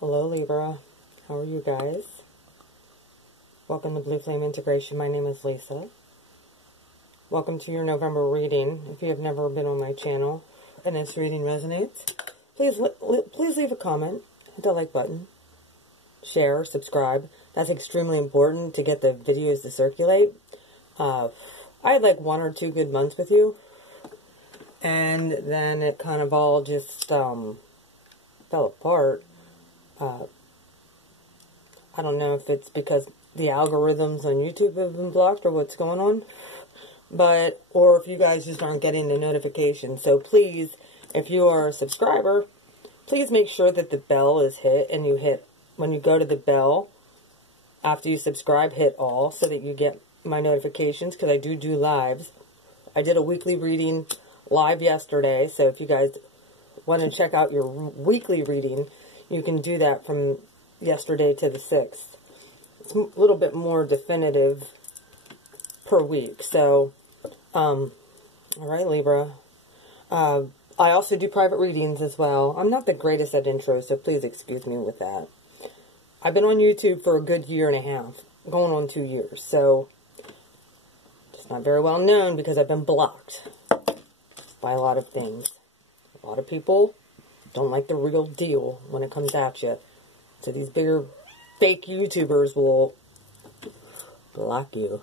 Hello Libra, how are you guys? Welcome to Blue Flame Integration. My name is Lisa. Welcome to your November reading. If you have never been on my channel and this reading resonates, please leave a comment, hit the like button, share, subscribe. That's extremely important to get the videos to circulate. I had like 1 or 2 good months with you, and then it kind of all just fell apart. I don't know if it's because the algorithms on YouTube have been blocked or what's going on, or if you guys just aren't getting the notifications. So please, if you are a subscriber, please make sure that the bell is hit, and when you go to the bell, after you subscribe, hit all so that you get my notifications, because I do lives. I did a weekly reading live yesterday, so if you guys want to check out your weekly reading, you can do that from yesterday to the 6th. It's a little bit more definitive per week. So, all right, Libra. I also do private readings as well. I'm not the greatest at intros, so please excuse me with that. I've been on YouTube for a good 1.5 years, going on 2 years. So, it's not very well known because I've been blocked by a lot of things. A lot of people don't like the real deal when it comes at you. So these bigger fake YouTubers will block you.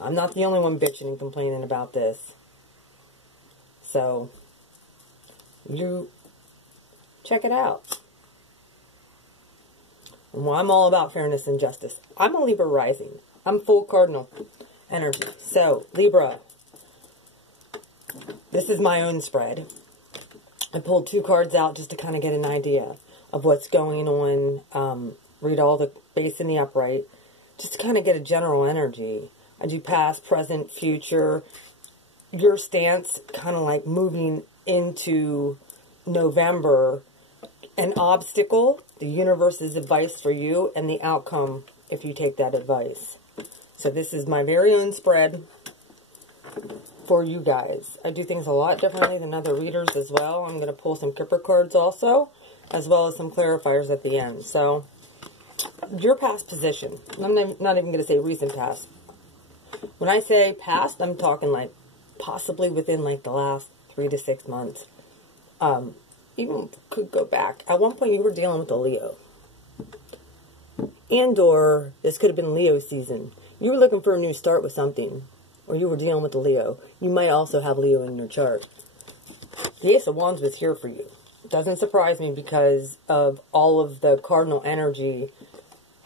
I'm not the only one bitching and complaining about this. So, you check it out. Well, I'm all about fairness and justice. I'm a Libra rising. I'm full cardinal energy. So, Libra, this is my own spread. I pulled 2 cards out just to kind of get an idea of what's going on. Read all the base in the upright, just to kind of get a general energy. I do past, present, future. Your stance, kind of like moving into November. An obstacle, the universe's advice for you, and the outcome if you take that advice. So this is my very own spread for you guys. I do things a lot differently than other readers as well. I'm going to pull some Kipper cards also, as well as some clarifiers at the end. So, your past position. I'm not even going to say recent past. When I say past, I'm talking like possibly within like the last 3 to 6 months. Even could go back. At one point you were dealing with a Leo. And/or this could have been Leo season. You were looking for a new start with something. Or you were dealing with a Leo. You might also have Leo in your chart. The Ace of Wands was here for you. It doesn't surprise me because of all of the cardinal energy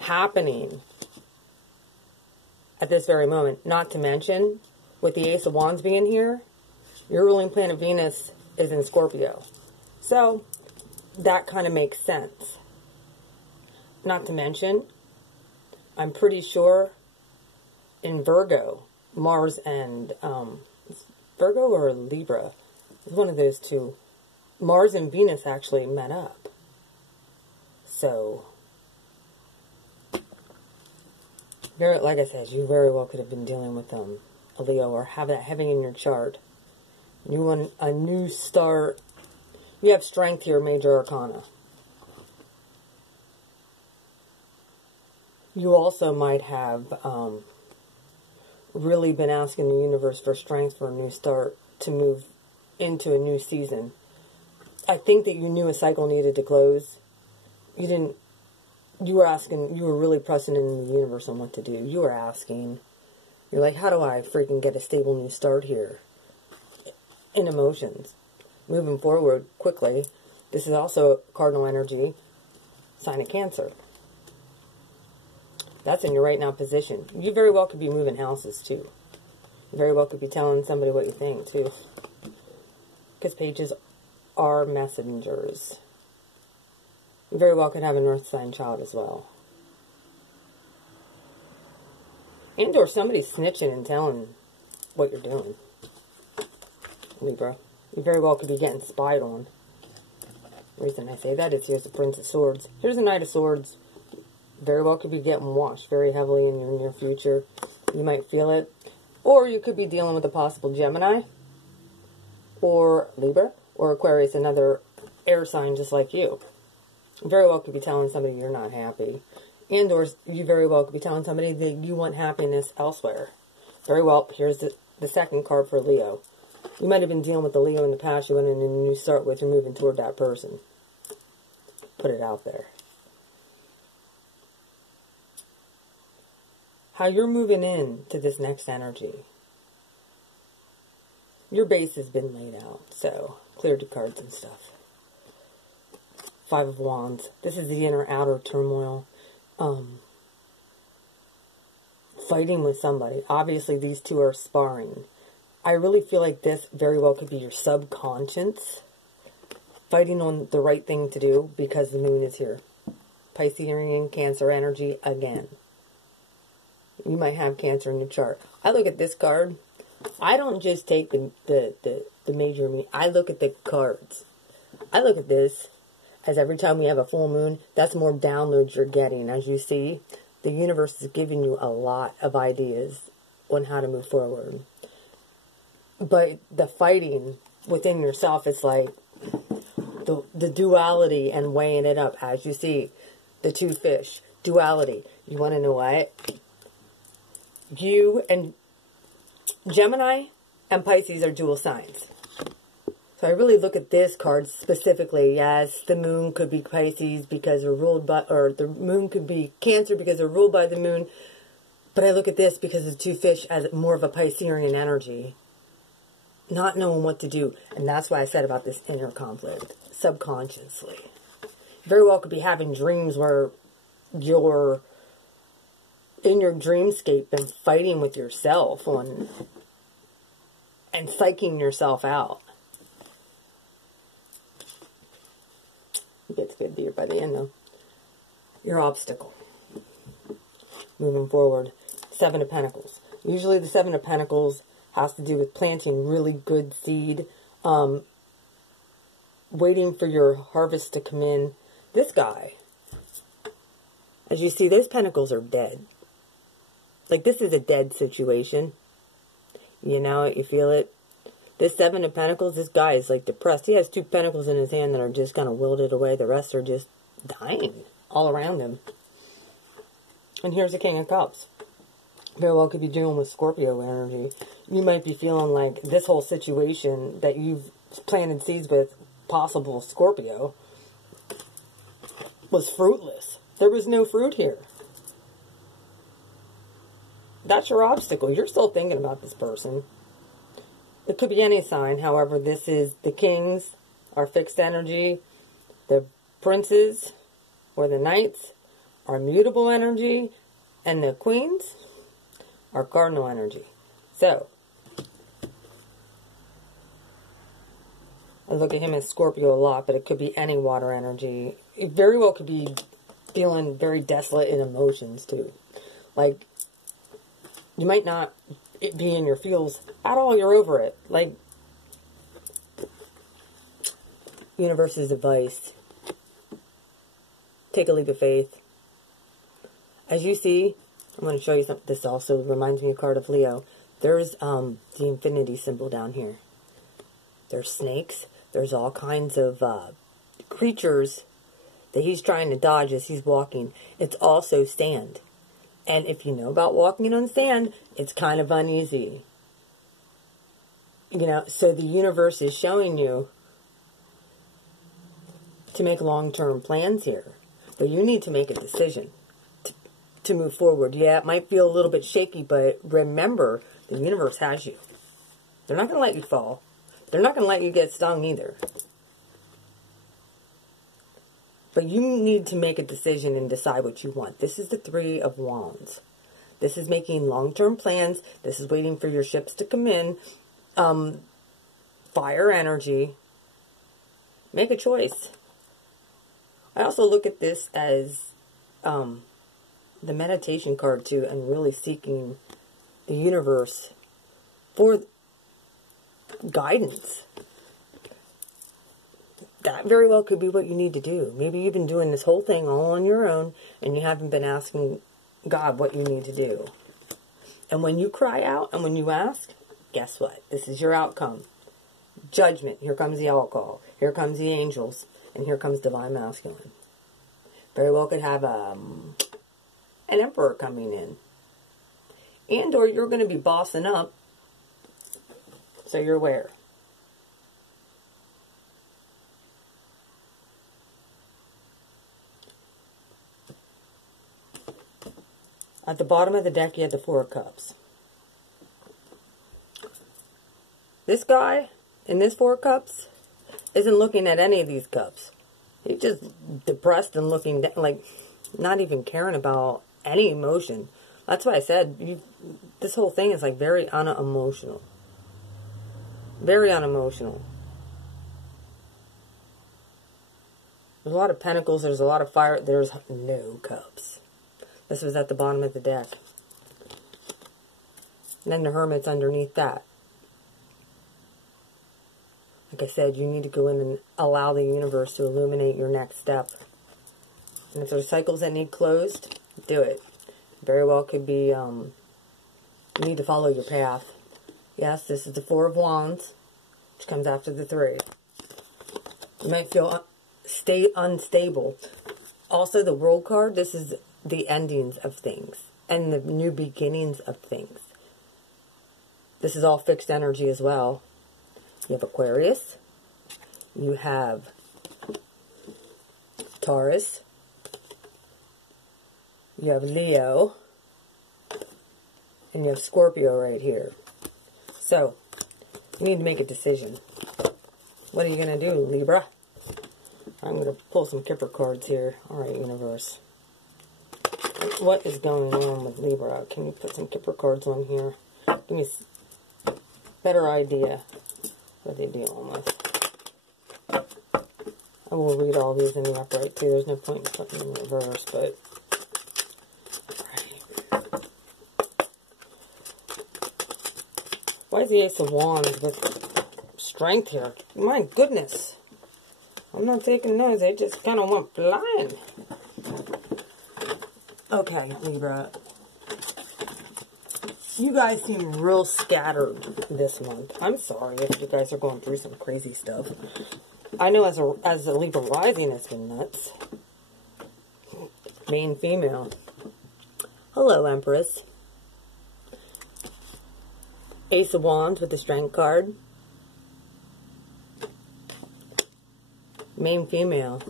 happening at this very moment. Not to mention, with the Ace of Wands being here, your ruling planet Venus is in Scorpio. So, that kind of makes sense. Not to mention, I'm pretty sure in Virgo, Mars and, Virgo or Libra, it's one of those two. Mars and Venus actually met up. So, like I said, you very well could have been dealing with a Leo, or have that having in your chart. You want a new start. You have strength here, major arcana. You also might have really been asking the universe for strength for a new start to move into a new season. I think that you knew a cycle needed to close. You were really pressing in the universe on what to do. You were asking. You're like, how do I freaking get a stable new start here? In emotions. Moving forward quickly. This is also cardinal energy. Sign of Cancer. That's in your right now position. You very well could be moving houses too. You very well could be telling somebody what you think too. Because pages are messengers. You very well could have an earth sign child as well. And/or somebody snitching and telling what you're doing. Libra. You very well could be getting spied on. The reason I say that is here's the Prince of Swords. Here's the Knight of Swords. Very well could be getting watched very heavily in your near future. You might feel it. Or you could be dealing with a possible Gemini. Or Libra. Or Aquarius, another air sign just like you. very well could be telling somebody you're not happy. And or you very well could be telling somebody that you want happiness elsewhere. Very well, here's the second card for Leo. You might have been dealing with the Leo in the past. You went in a new start with and moving toward that person. Put it out there. How you're moving in to this next energy. Your base has been laid out. So, cleared the cards and stuff. Five of Wands. This is the inner-outer turmoil. Fighting with somebody. Obviously, these two are sparring. I really feel like this very well could be your subconscious fighting on the right thing to do because the moon is here. Piscean, Cancer energy again. You might have Cancer in your chart. I look at this card. I don't just take the major meaning. I look at the cards. I look at this as every time we have a full moon, that's more downloads you're getting. As you see, the universe is giving you a lot of ideas on how to move forward. But the fighting within yourself is like the duality and weighing it up. As you see, the two fish. Duality. You want to know what? You and Gemini and Pisces are dual signs. So I really look at this card specifically. Yes, the moon could be Pisces because they're ruled by, or the moon could be Cancer because they're ruled by the moon. But I look at this because the two fish as more of a Piscean energy. Not knowing what to do. And that's why I said about this inner conflict. Subconsciously. Very well could be having dreams where you're in your dreamscape and fighting with yourself on and psyching yourself out. It gets good here by the end though. Your obstacle. Moving forward. Seven of Pentacles. Usually the Seven of Pentacles has to do with planting really good seed. Waiting for your harvest to come in. This guy. As you see, those pentacles are dead. Like this is a dead situation. You know it, you feel it. This Seven of Pentacles, this guy is like depressed. He has two pentacles in his hand that are just kind of wilted away. The rest are just dying all around him. And here's the King of Cups. Very well could be dealing with Scorpio energy. You might be feeling like this whole situation that you've planted seeds with possible Scorpio was fruitless. There was no fruit here. That's your obstacle. You're still thinking about this person. It could be any sign. However, this is the Kings, our fixed energy. The Princes, or the Knights, our mutable energy. And the Queens, our cardinal energy. So, I look at him as Scorpio a lot, but it could be any water energy. It very well could be feeling very desolate in emotions, too. Like, you might not be in your feels at all. You're over it. Like, universe's advice. Take a leap of faith. As you see, I'm going to show you something. This also reminds me of a card of Leo. There's the infinity symbol down here. There's snakes. There's all kinds of creatures that he's trying to dodge as he's walking. It's also sand. And if you know about walking on sand, it's kind of uneasy. You know, so the universe is showing you to make long-term plans here. But you need to make a decision to move forward. Yeah, it might feel a little bit shaky, but remember, the universe has you. They're not going to let you fall. They're not going to let you get stung either. But you need to make a decision and decide what you want. This is the Three of Wands. This is making long-term plans. This is waiting for your ships to come in. Fire energy. Make a choice. I also look at this as the meditation card too, and really seeking the universe for guidance. That very well could be what you need to do. Maybe you've been doing this whole thing all on your own, and you haven't been asking God what you need to do. And when you cry out, and when you ask, guess what? This is your outcome. Judgment. Here comes the alcohol. Here comes the angels. And here comes divine masculine. Very well could have an emperor coming in. And or you're going to be bossing up, so you're aware. At the bottom of the deck, you have the Four of Cups. This guy in this Four of Cups isn't looking at any of these cups. He's just depressed and looking down, like not even caring about any emotion. That's why I said this whole thing is like very unemotional. Very unemotional. There's a lot of pentacles. There's a lot of fire. There's no cups. This was at the bottom of the deck. And then the Hermit's underneath that. Like I said, you need to go in and allow the universe to illuminate your next step. And if there's cycles that need closed, do it. Very well could be, you need to follow your path. Yes, this is the Four of Wands, which comes after the 3. You might feel unstable. Also, the World card, this is the endings of things and the new beginnings of things. This is all fixed energy as well. You have Aquarius, you have Taurus, you have Leo, and you have Scorpio right here. So, you need to make a decision. What are you going to do, Libra? I'm going to pull some Kipper cards here. Alright, universe. What is going on with Libra? Can you put some Kipper cards on here? Give me a better idea what they're dealing with. I will read all these in the upright too. There's no point in putting them in reverse, but right. Why is the Ace of Wands with strength here? My goodness. I'm not taking notes. They just kind of went flying. Okay, Libra. You guys seem real scattered this month. I'm sorry if you guys are going through some crazy stuff. I know as a Libra rising, it's been nuts. Main female. Hello, Empress. Ace of Wands with the Strength card. Main female.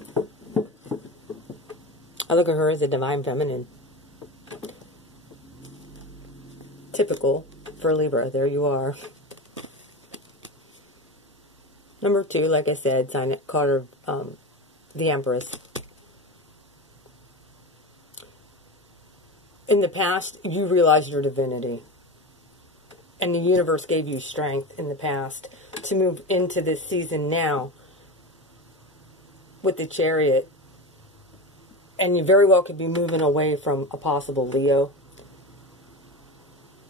I look at her as a divine feminine. Typical for Libra. There you are. Number 2, like I said, sign card of the Empress. In the past, you realized your divinity. And the universe gave you strength in the past to move into this season now with the Chariot. And you very well could be moving away from a possible Leo.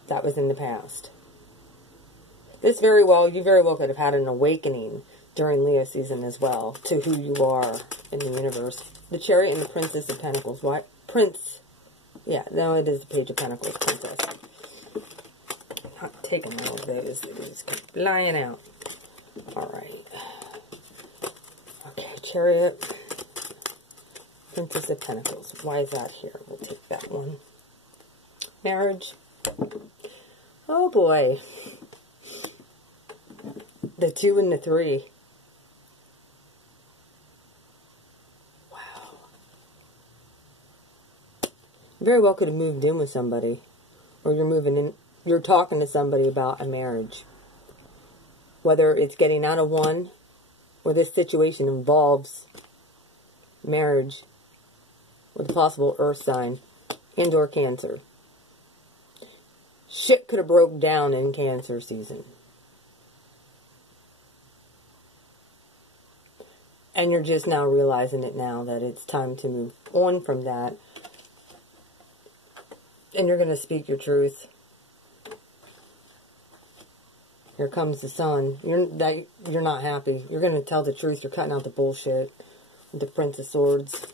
That was in the past. You very well could have had an awakening during Leo season as well to who you are in the universe. The Chariot and the Princess of Pentacles. Why? Prince. Yeah, no, it is the Page of Pentacles, Princess. Not taking all of those. It is flying out. Alright. Okay, Chariot. Princess of Pentacles. Why is that here? We'll take that one. Marriage. Oh boy. The 2 and the 3. Wow. You very well could have moved in with somebody. Or you're moving in. You're talking to somebody about a marriage. Whether it's getting out of one, or this situation involves marriage with a possible earth sign and or Cancer. Shit could have broke down in Cancer season. And you're just now realizing it now that it's time to move on from that. And you're going to speak your truth. Here comes the Sun. You're not happy. You're going to tell the truth. You're cutting out the bullshit with the Prince of Swords.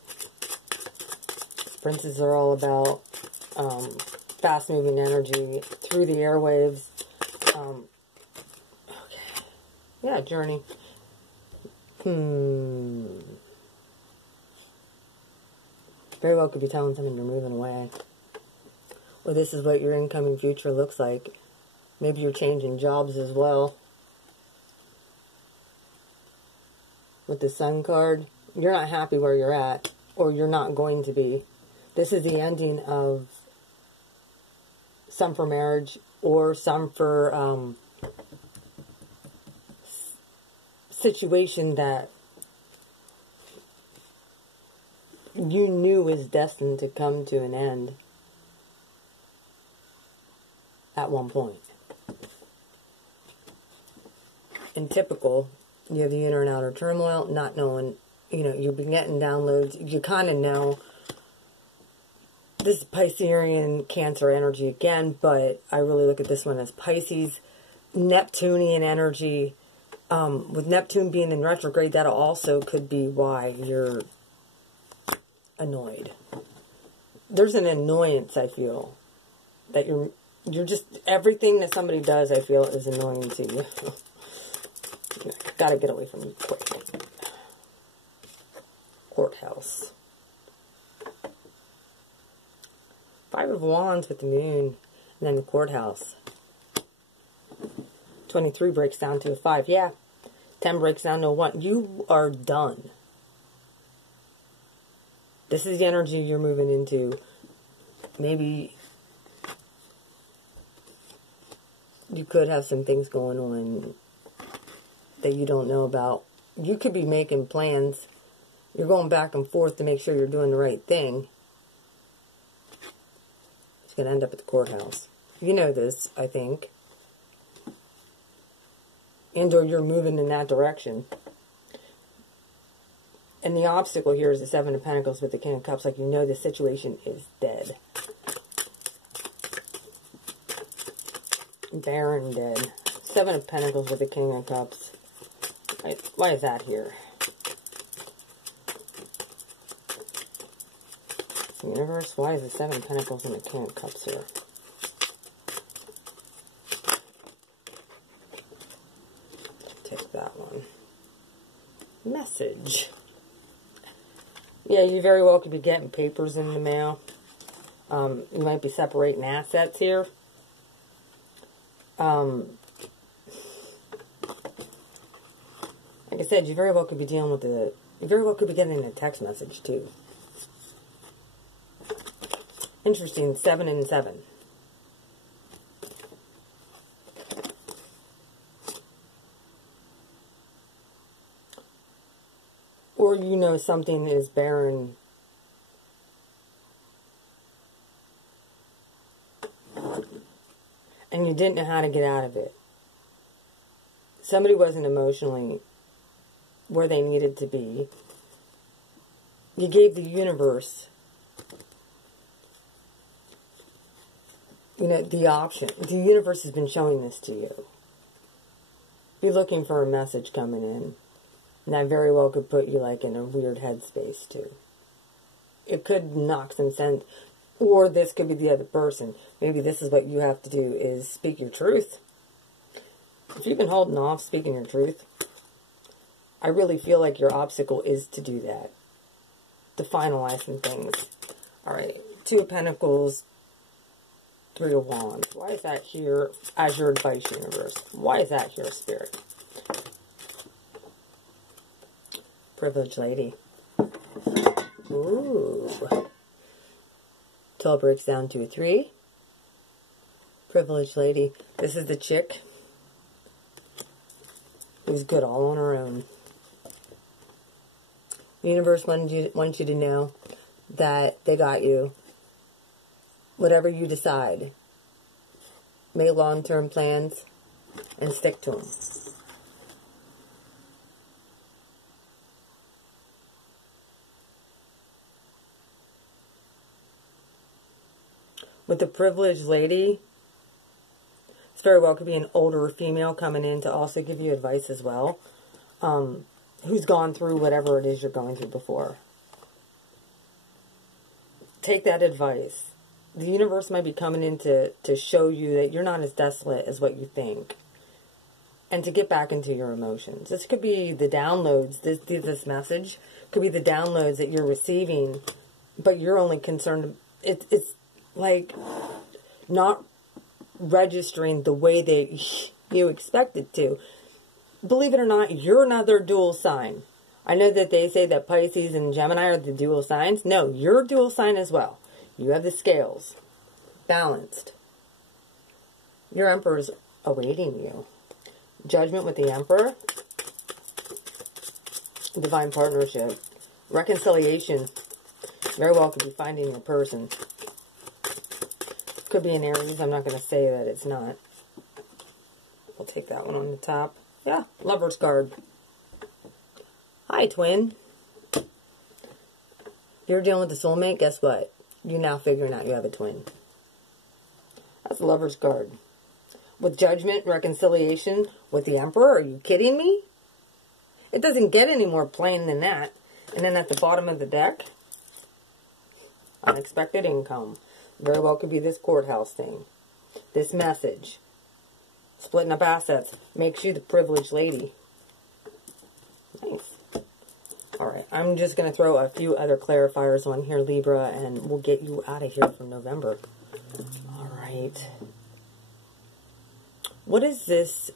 Princes are all about fast-moving energy through the airwaves. Okay. Yeah, journey. Very well could be telling someone you're moving away. Or this is what your incoming future looks like. Maybe you're changing jobs as well. With the Sun card, you're not happy where you're at, or you're not going to be. This is the ending of some for marriage, or some for situation that you knew was destined to come to an end at one point. In typical, you have the inner and outer turmoil, not knowing, you know, you've been getting downloads. You kind of know this is Piscean Cancer energy again, but I really look at this one as Pisces, Neptunian energy. With Neptune being in retrograde, that also could be why you're annoyed. There's an annoyance, I feel, that you're just, everything that somebody does, I feel, is annoying to you. Gotta get away from you quick. Courthouse. 5 of Wands with the moon, and then the courthouse. 23 breaks down to a 5. Yeah. 10 breaks down to a 1. You are done. This is the energy you're moving into. Maybe you could have some things going on that you don't know about. You could be making plans. You're going back and forth to make sure you're doing the right thing. It's going to end up at the courthouse. You know this, I think. And or you're moving in that direction. And the obstacle here is the 7 of Pentacles with the King of Cups. Like, you know the situation is dead. Barren dead. 7 of Pentacles with the King of Cups. Why is that here? Universe, why is the 7 of Pentacles and the King of Cups here? Take that one. Message. Yeah, you very well could be getting papers in the mail. You might be separating assets here. Like I said, you very well could be dealing with you very well could be getting a text message too. Interesting, 7 and 7. Or you know something is barren. And you didn't know how to get out of it. Somebody wasn't emotionally where they needed to be. You gave the universe, you know, the option. The universe has been showing this to you. You're looking for a message coming in. And that very well could put you, like, in a weird headspace, too. It could knock some sense. Or this could be the other person. Maybe this is what you have to do, is speak your truth. If you've been holding off speaking your truth, I really feel like your obstacle is to do that. To finalize some things. Alright, 2 of Pentacles, 3 of Wands. Why is that here as your advice, universe? Why is that here, Spirit? Privileged lady. Ooh. 12 breaks down to a 3. Privileged lady. This is the chick who's good all on her own. The universe wants you to know that they got you. Whatever you decide, make long-term plans and stick to them. With the privileged lady, it's very well could be an older female coming in to also give you advice as well. Who's gone through whatever it is you're going through before. Take that advice. The universe might be coming in to show you that you're not as desolate as what you think. And to get back into your emotions. This could be the downloads. This message could be the downloads that you're receiving but you're only concerned, it's like not registering the way that you expect it to. Believe it or not, you're another dual sign. I know that they say that Pisces and Gemini are the dual signs. No, you're a dual sign as well. You have the scales balanced. Your Emperor's awaiting you. Judgment with the Emperor. Divine partnership. Reconciliation. Very well could be finding your person. Could be an Aries. I'm not going to say that it's not. We'll take that one on the top. Yeah, Lover's card. Hi, twin. You're dealing with the soulmate. Guess what? You're now figuring out you have a twin. That's the Lover's card. With Judgment, reconciliation with the Emperor. Are you kidding me? It doesn't get any more plain than that. And then at the bottom of the deck, unexpected income. Very well could be this courthouse thing. This message. Splitting up assets makes you the privileged lady. Nice. Alright, I'm just going to throw a few other clarifiers on here, Libra, and we'll get you out of here for November. Alright. What is this?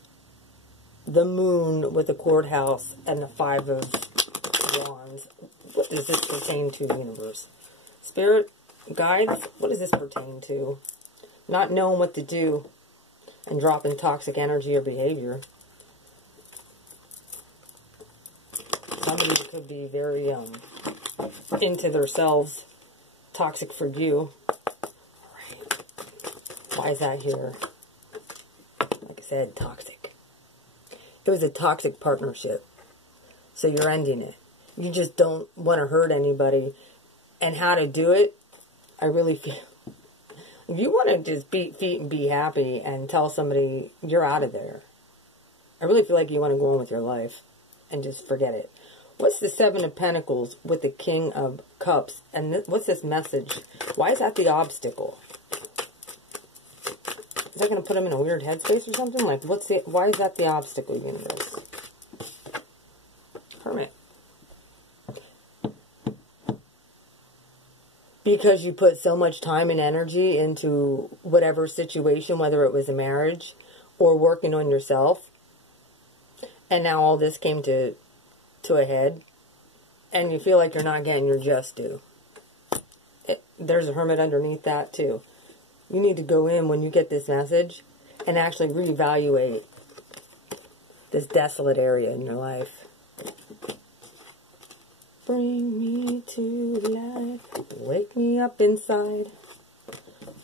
The moon with the courthouse and the 5 of wands. What does this pertain to, universe? Spirit guides, what does this pertain to? Not knowing what to do and dropping toxic energy or behavior. Somebody could be very into themselves. Toxic for you. Alright. Why is that here? Like I said, toxic. It was a toxic partnership. So you're ending it. You just don't want to hurt anybody. And how to do it, I really feel... You want to just beat feet and be happy and tell somebody you're out of there. I really feel like you want to go on with your life and just forget it. What's the 7 of Pentacles with the King of Cups? And what's this message? Why is that the obstacle? Is that going to put him in a weird headspace or something? Like, why is that the obstacle, universe? Hermit. Because you put so much time and energy into whatever situation, whether it was a marriage or working on yourself. And now all this came to a head. And you feel like you're not getting your just due. There's a hermit underneath that too. You need to go in when you get this message and actually reevaluate this desolate area in your life. Bring me to life. Wake me up inside.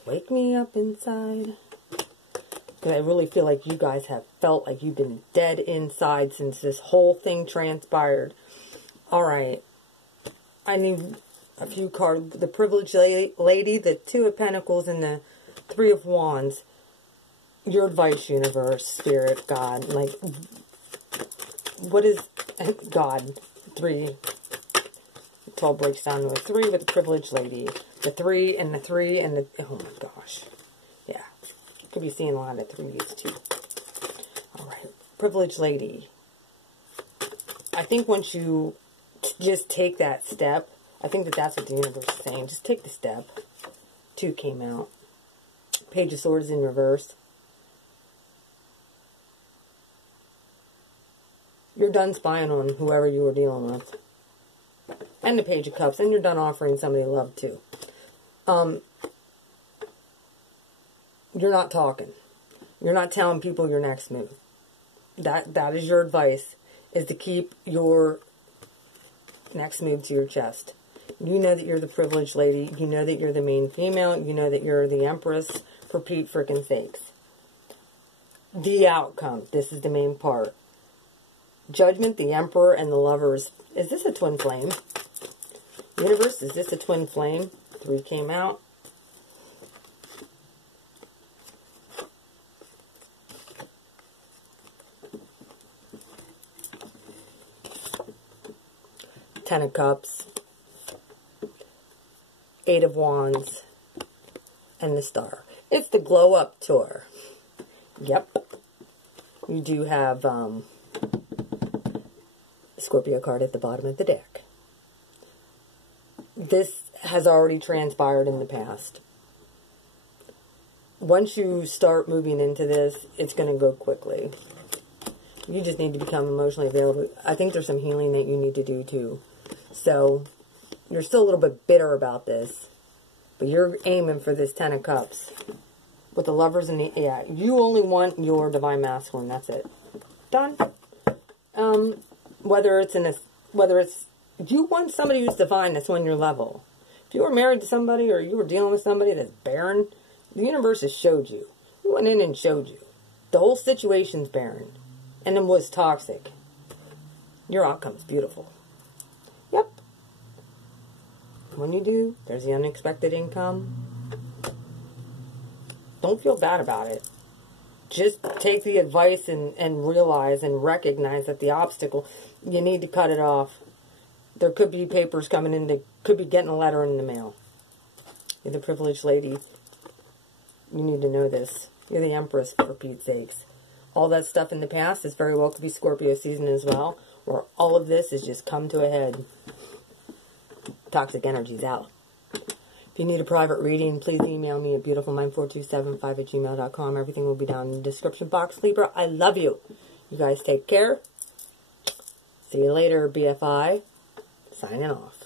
Wake me up inside. Because I really feel like you guys have felt like you've been dead inside since this whole thing transpired. Alright. I need a few cards. The privileged lady, the 2 of Pentacles, and the 3 of Wands. Your advice, universe, spirit, God. Like, what is God? 3. 12 breaks down to a 3 with the privileged lady. The 3 and the 3 and the... Oh my gosh. Yeah. Could be seeing a lot of 3s too. Alright. Privileged lady. I think once you just take that step, I think that that's what the universe is saying. Just take the step. 2 came out. Page of Swords in reverse. You're done spying on whoever you were dealing with. And the Page of Cups. And you're done offering somebody love too. You're not talking. You're not telling people your next move. That is your advice. Is to keep your next move to your chest. You know that you're the privileged lady. You know that you're the main female. You know that you're the Empress. For Pete frickin' sakes. The outcome. This is the main part. Judgment, the Emperor, and the Lovers. Is this a twin flame? Universe, is this a twin flame? 3 came out. Ten of Cups. 8 of Wands. And the Star. It's the Glow Up Tour. Yep. You do have Scorpio card at the bottom of the deck. this has already transpired in the past. Once you start moving into this, it's going to go quickly. You just need to become emotionally available. I think there's some healing that you need to do too. So, you're still a little bit bitter about this. But you're aiming for this 10 of Cups. With the Lovers and the... Yeah, you only want your Divine Masculine. That's it. Done. Whether it's... If you want somebody who's divine, that's on your level. If you were married to somebody or you were dealing with somebody that's barren, the universe has showed you. It went in and showed you. The whole situation's barren. And it was toxic. Your outcome's beautiful. Yep. When you do, there's the unexpected income. Don't feel bad about it. Just take the advice and realize and recognize that the obstacle, you need to cut it off. There could be papers coming in. They could be getting a letter in the mail. You're the privileged lady. You need to know this. You're the Empress, for Pete's sakes. All that stuff in the past is very well could be Scorpio season as well, where all of this has just come to a head. Toxic energy's out. If you need a private reading, please email me at beautifulmind4275@gmail.com. Everything will be down in the description box. Libra, I love you. You guys take care. See you later, BFI. Signing off.